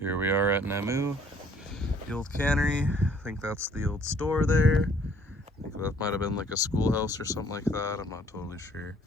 Here we are at Namu, the old cannery. I think that's the old store there. I think that might have been like a schoolhouse or something like that. I'm not totally sure.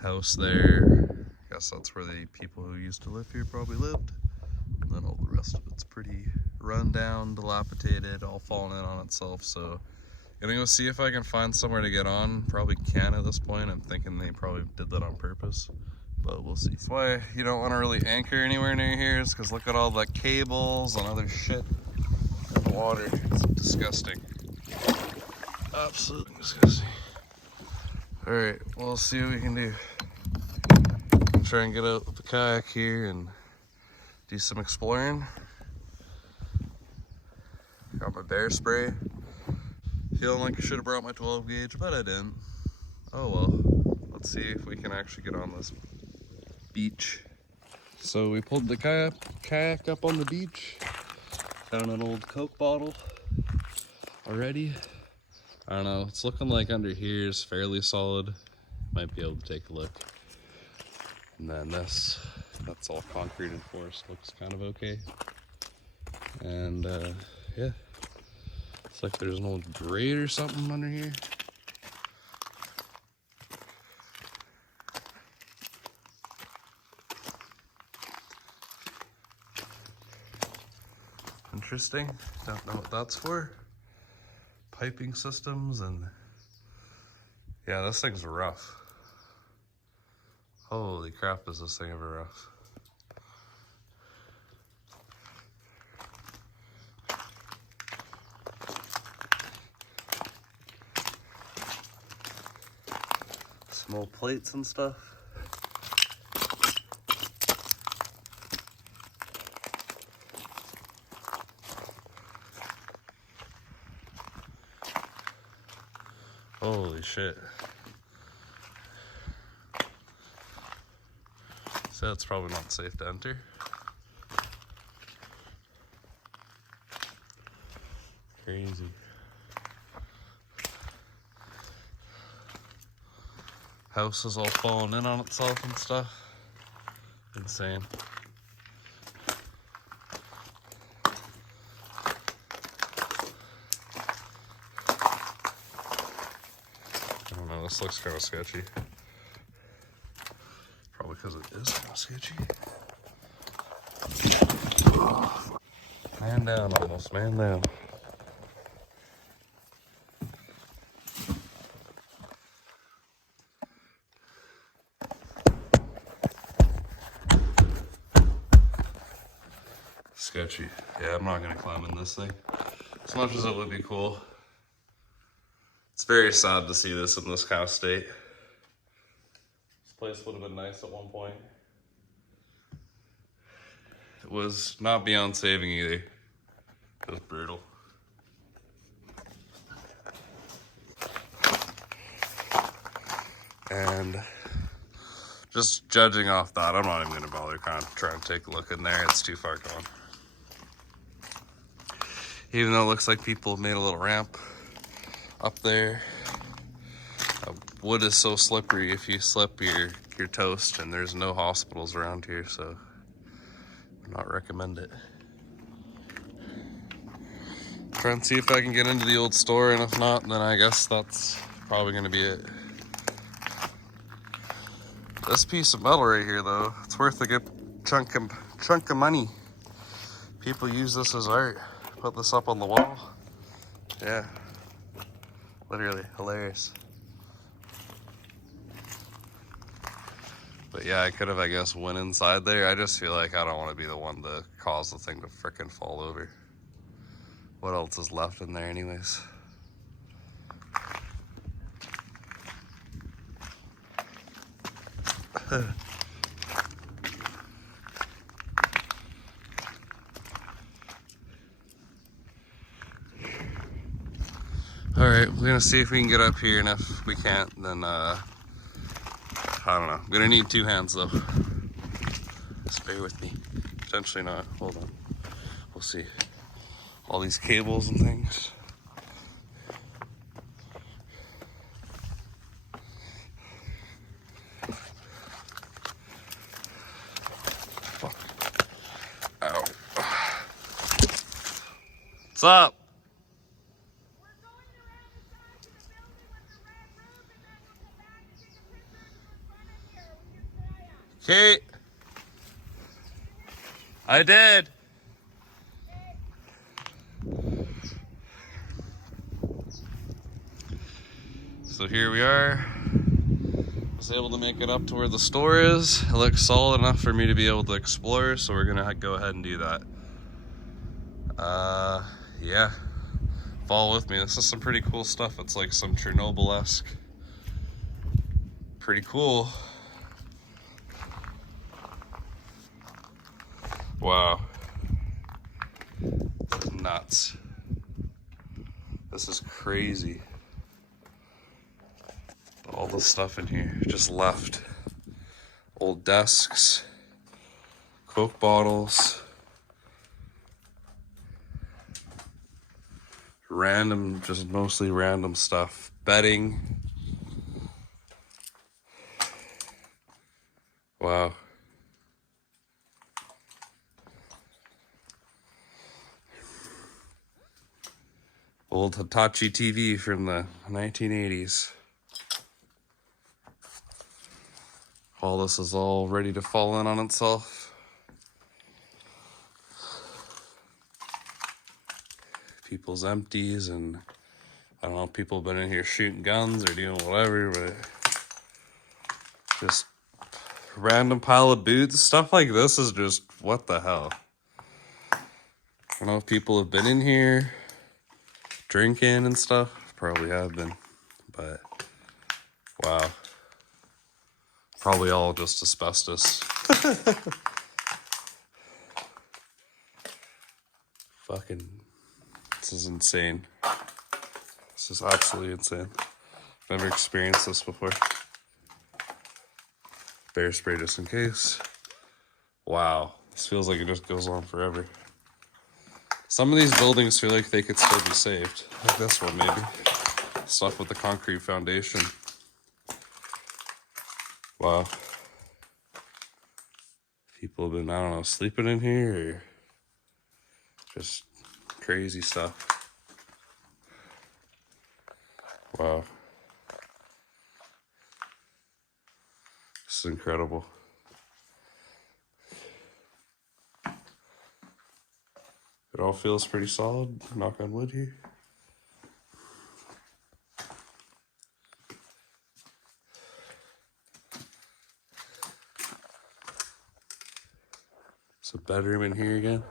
House there. I guess that's where the people who used to live here probably lived. And then all the rest of it's pretty run down, dilapidated, all fallen in on itself. So gonna go see if I can find somewhere to get on. Probably can at this point. I'm thinking they probably did that on purpose, but we'll see. That's why you don't want to really anchor anywhere near here, is because look at all the cables and other shit in the water. It's disgusting. Absolutely disgusting. Alright, well, we'll see what we can do. I'll try and get out with the kayak here and do some exploring. Got my bear spray. Feeling like I should have brought my 12 gauge, but I didn't. Oh well. Let's see if we can actually get on this beach. So we pulled the kayak up on the beach. Found an old Coke bottle already. I don't know, it's looking like under here is fairly solid. Might be able to take a look. And then that's all concrete and forest, looks kind of okay. And yeah, it's like there's an old grate or something under here. Interesting, don't know what that's for. Piping systems, and yeah, this thing's rough. Holy crap, is this thing ever rough. Some old plates and stuff. Holy shit. So it's probably not safe to enter. Crazy. House is all falling in on itself and stuff. Insane. I don't know, this looks kind of sketchy. Probably because it is kind of sketchy. Oh, man down almost, man down. Sketchy. Yeah, I'm not gonna climb in this thing. As much as it would be cool. It's very sad to see this in this kind of state. This place would have been nice at one point. It was not beyond saving either. It was brutal. And just judging off that, I'm not even gonna bother trying to take a look in there. It's too far gone. Even though it looks like people have made a little ramp up there. Wood is so slippery, if you slip you're toast, and there's no hospitals around here, so I would not recommend it. Try and see if I can get into the old store, and if not, then I guess that's probably gonna be it. This piece of metal right here though, it's worth a good chunk of money. People use this as art. Put this up on the wall. Yeah. Literally hilarious. But yeah, I could have, I guess, went inside there. I just feel like I don't want to be the one to cause the thing to frickin' fall over. What else is left in there anyways? Alright, we're gonna see if we can get up here, and if we can't, then I don't know. I'm gonna need two hands though. Just bear with me. Potentially not. Hold on. We'll see. All these cables and things. Fuck. Ow. up? We're going around the side to the building with the red roof, and then we'll come back and take a picture of you in front of here with your fly Okay. I did. So here we are. Was able to make it up to where the store is. It looks solid enough for me to be able to explore, so we're gonna go ahead and do that. Yeah. Follow with me. This is some pretty cool stuff. It's like some Chernobyl-esque. Pretty cool. Wow. Nuts. This is crazy. All the stuff in here just left. Old desks, Coke bottles, random, just mostly random stuff. Bedding. Wow. Old Hitachi TV from the 1980s. All this is all ready to fall in on itself. People's empties, and I don't know if people have been in here shooting guns or doing whatever, but just random pile of boots. Stuff like this is just, what the hell? I don't know if people have been in here drinking and stuff. Probably have been, but wow. Probably all just asbestos. Fucking, this is insane. This is absolutely insane. Never experienced this before. Bear spray just in case. Wow, this feels like it just goes on forever. Some of these buildings feel like they could still be saved. Like this one, maybe. Stuff with the concrete foundation. Wow. People have been, I don't know, sleeping in here or just crazy stuff. Wow. This is incredible. It all feels pretty solid. Knock on wood here. It's a bedroom in here again.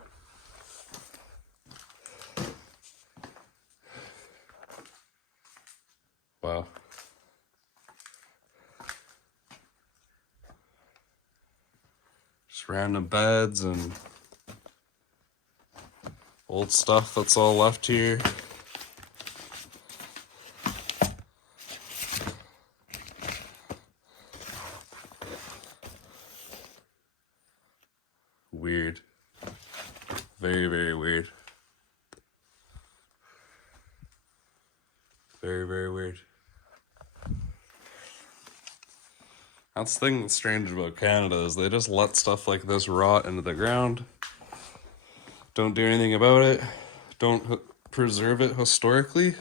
Wow. Just random beds and old stuff that's all left here. Weird. Very, very weird. Very, very weird. That's the thing that's strange about Canada is they just let stuff like this rot into the ground. Don't do anything about it. Don't preserve it historically.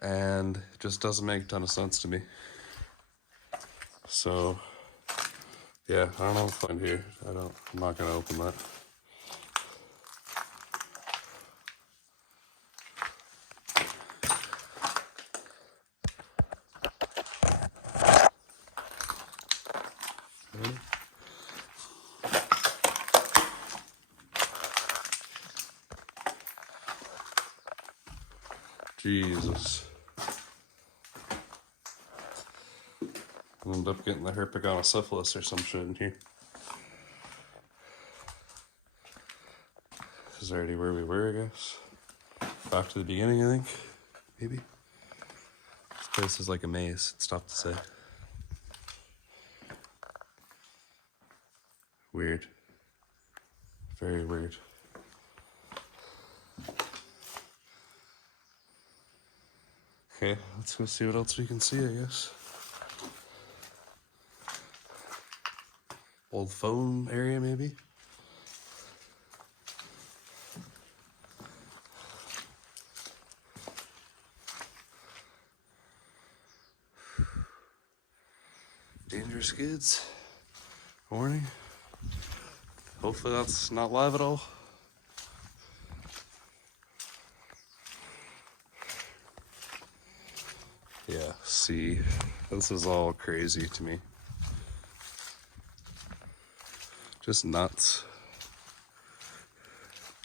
And it just doesn't make a ton of sense to me. So, yeah, I don't know what's in here. I'm not gonna open that. Jesus. I'll end up getting the herpetogonosyphilis or some shit in here. This is already where we were, I guess. Back to the beginning, I think. Maybe. This place is like a maze. It's tough to say. Weird. Very weird. Okay, let's go see what else we can see, I guess. Old phone area, maybe? skids. Warning. Hopefully that's not live at all. Yeah, see, this is all crazy to me. Just nuts.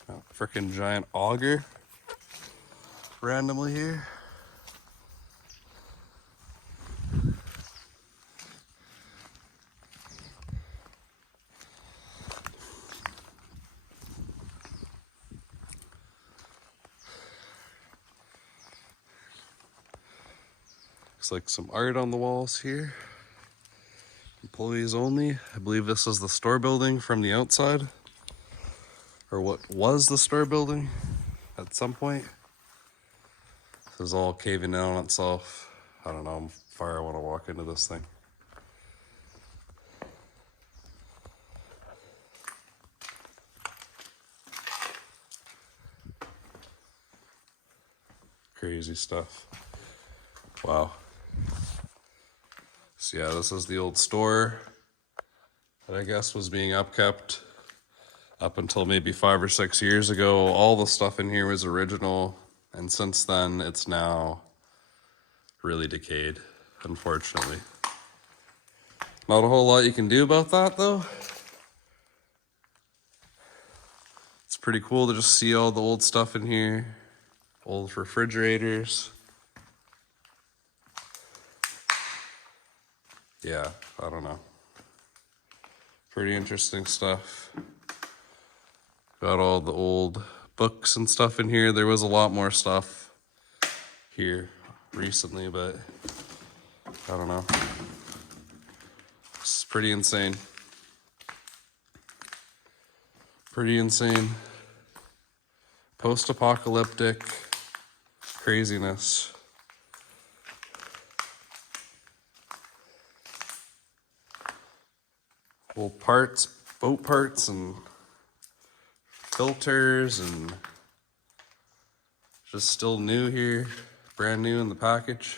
A freaking giant auger randomly here. Looks like some art on the walls here. Employees only. I believe this is the store building from the outside, or what was the store building at some point. This is all caving in on itself. I don't know how far I want to walk into this thing. Crazy stuff. Wow. So yeah, this is the old store that I guess was being upkept up until maybe 5 or 6 years ago. All the stuff in here was original, and since then it's now really decayed, unfortunately. Not a whole lot you can do about that though. It's pretty cool to just see all the old stuff in here. Old refrigerators. Yeah, I don't know. Pretty interesting stuff. Got all the old books and stuff in here. There was a lot more stuff here recently, but I don't know. It's pretty insane. Pretty insane. Post-apocalyptic craziness. Old parts, boat parts and filters, and just still new here, brand new in the package.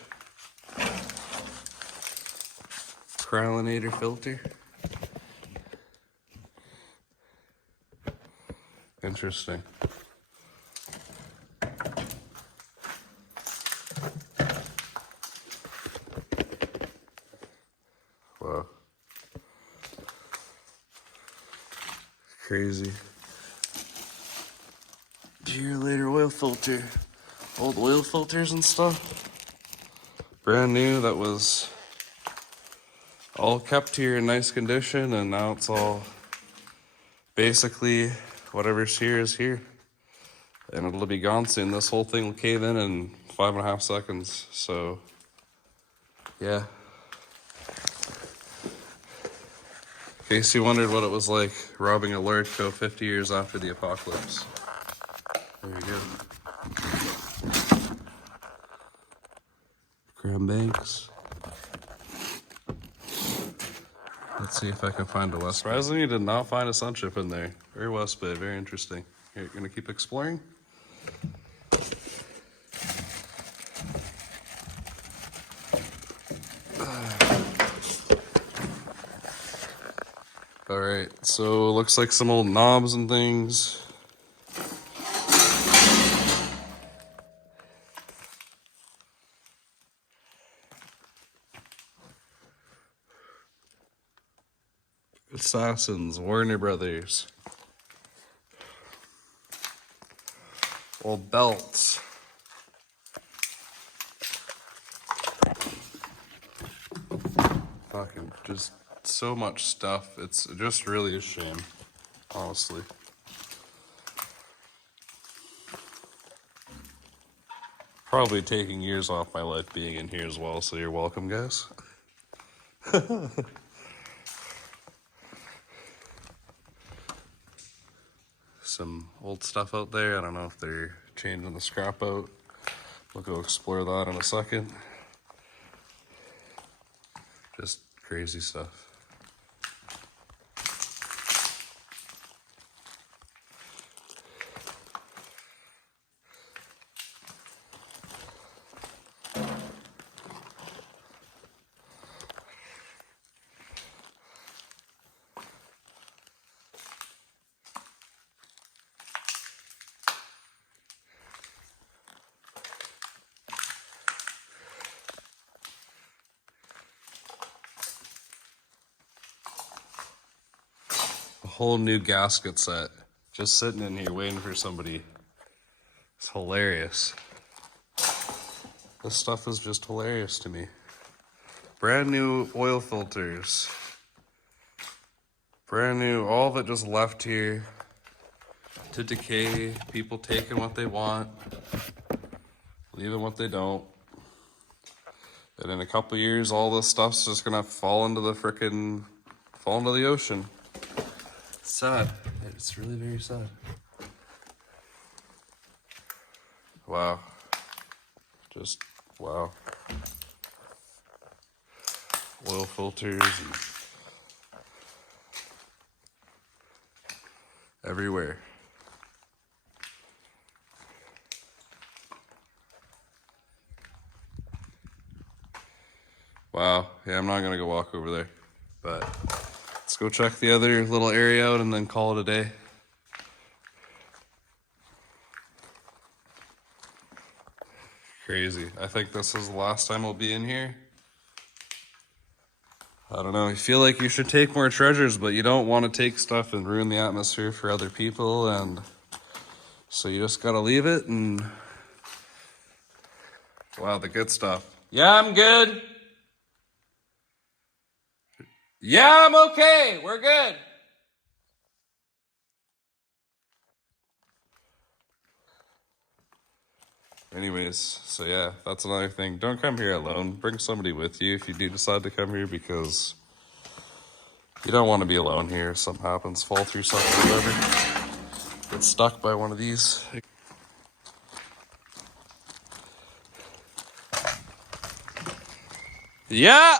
Cryolinator filter. Interesting. Wow. Crazy. Year later oil filter. Old oil filters and stuff. Brand new, that was all kept here in nice condition, and now it's all basically whatever's here is here. And it'll be gone soon. This whole thing will cave in 5.5 seconds. So, yeah. In case you wondered what it was like robbing a large co 50 years after the apocalypse. There you go. Graham Banks. Let's see if I can find a West Bay. Surprisingly, did not find a sun chip in there. Very West Bay, very interesting. You're gonna keep exploring? All right, so looks like some old knobs and things. Assassins, Warner Brothers. Old belts. Fucking just so much stuff. It's just really a shame, honestly. Probably taking years off my life being in here as well, so you're welcome, guys. Some old stuff out there. I don't know if they're changing the scrap out. We'll go explore that in a second. Just crazy stuff. whole new gasket set just sitting in here waiting for somebody. It's hilarious. This stuff is just hilarious to me. Brand new oil filters. Brand new, all of it just left here to decay. People taking what they want, leaving what they don't. And in a couple years, all this stuff's just gonna fall into the ocean. It's sad. It's really very sad. Wow. Just, wow. Oil filters and everywhere. Wow. Yeah, I'm not gonna go walk over there, but let's go check the other little area out and then call it a day. Crazy. I think this is the last time we'll be in here. I don't know. You feel like you should take more treasures, but you don't want to take stuff and ruin the atmosphere for other people, and so you just gotta leave it. And wow, the good stuff. Yeah, I'm good. Yeah, I'm okay. We're good. Anyways, so yeah, that's another thing. Don't come here alone. Bring somebody with you if you do decide to come here, because you don't want to be alone here. If something happens, fall through something, whatever. Get stuck by one of these. Yeah.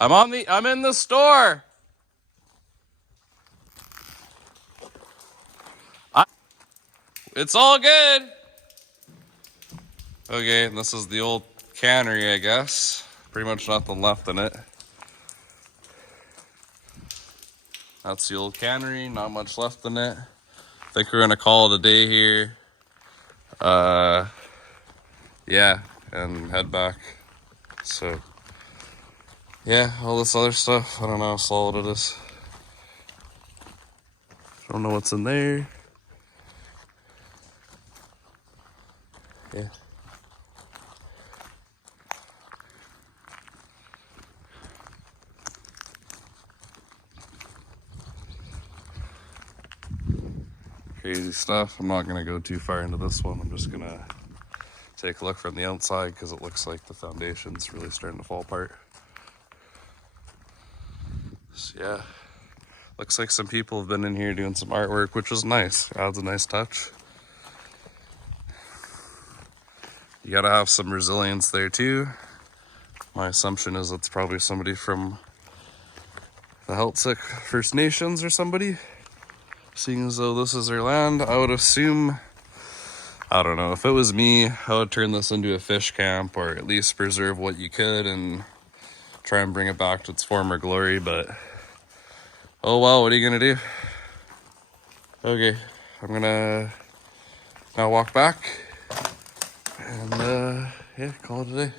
I'm in the store. It's all good. Okay, and this is the old cannery, I guess. Pretty much nothing left in it. That's the old cannery, not much left in it. I think we're gonna call it a day here. Yeah, and head back. So, yeah, all this other stuff, I don't know how solid it is. I don't know what's in there. Yeah. Crazy stuff. I'm not gonna go too far into this one. I'm just gonna take a look from the outside because it looks like the foundation's really starting to fall apart. So yeah, looks like some people have been in here doing some artwork, which is nice. Adds a nice touch. You gotta have some resilience there too. My assumption is it's probably somebody from the Heltzik First Nations or somebody. Seeing as though this is their land, I would assume, I don't know, if it was me, I would turn this into a fish camp, or at least preserve what you could and try and bring it back to its former glory, but oh well, what are you gonna do? Okay, I'm gonna now walk back and yeah, call it a day.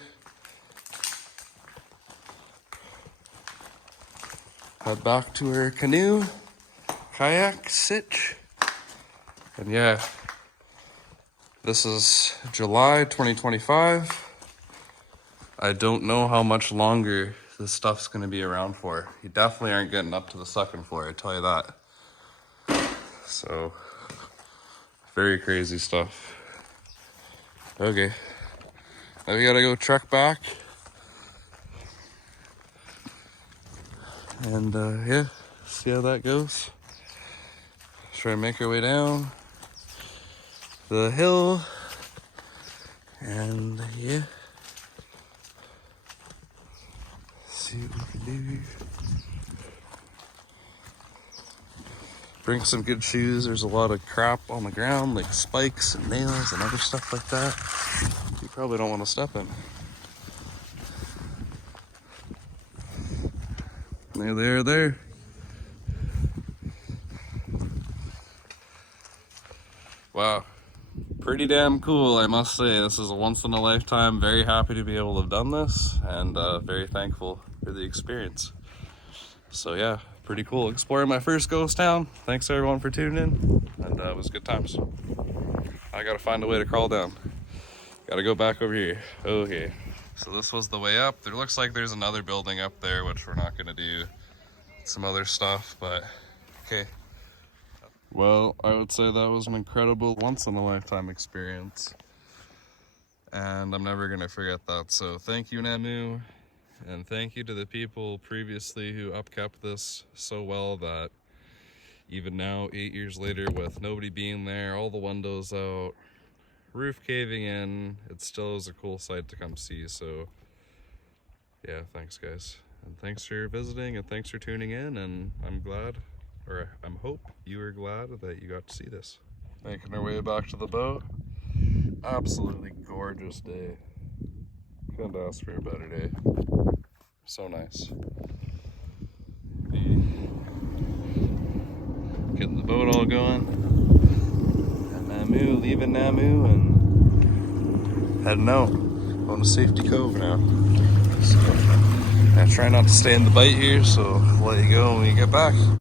Head back to our canoe, kayak, sitch, and yeah, this is July 2025. I don't know how much longer this stuff's gonna be around for. You definitely aren't getting up to the second floor, I tell you that. So, very crazy stuff. Okay, now we gotta go trek back. And yeah, see how that goes. Try and make our way down the hill. And yeah, see what we can do. Bring some good shoes. There's a lot of crap on the ground, like spikes and nails and other stuff like that. You probably don't want to step in. There. Wow. Pretty damn cool, I must say. This is a once in a lifetime. Very happy to be able to have done this, and very thankful for the experience. So yeah, pretty cool exploring my first ghost town. Thanks everyone for tuning in, and it was good times. I gotta find a way to crawl down. Gotta go back over here. Okay. So this was the way up. There looks like there's another building up there, which we're not gonna do. Some other stuff, but okay. Well, I would say that was an incredible once-in-a-lifetime experience, and I'm never gonna forget that. So thank you, Namu, and thank you to the people previously who upkept this so well that even now, 8 years later, with nobody being there, all the windows out, roof caving in, it still is a cool sight to come see. So yeah, thanks guys, and thanks for visiting, and thanks for tuning in, and I'm glad, or I'm hope you were glad that you got to see this. Making our way back to the boat. Absolutely gorgeous day. Couldn't ask for a better day. So nice. Getting the boat all going. And Namu, leaving Namu and heading out on to Safety Cove now. So I try not to stay in the bite here, so I'll let you go when we get back.